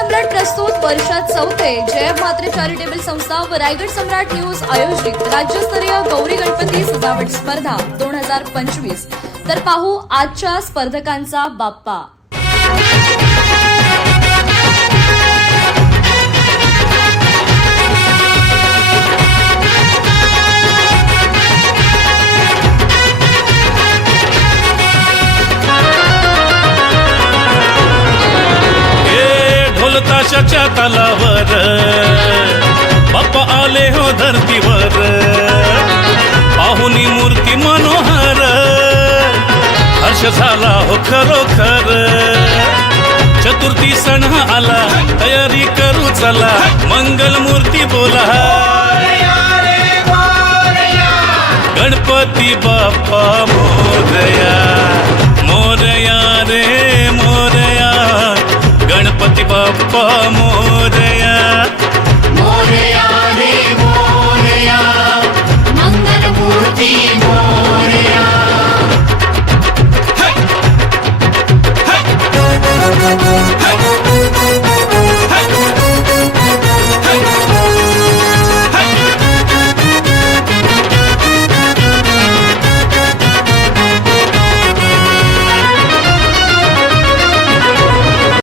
सम्राट प्रस्तुत वर्षात चौथे जय म्हात्रे चॅरिटेबल संस्था व रायगड सम्राट न्यूज आयोजित राज्यस्तरीय गौरी गणपती सजावट स्पर्धा 2025। तर पाहू आजच्या स्पर्धकांचा बाप्पा। ताशाच्या तालावर बाप्पा आले हो धरतीवर, पाहुनी मूर्ती मनोहर, हर्ष झाला हो खरोखर। चतुर्थी सण आला, तयारी करू चला, मंगल मूर्ती बोला, गणपती बाप्पा मोरया, मोरया रे मोरया, गणपती बाप्पा मोरया।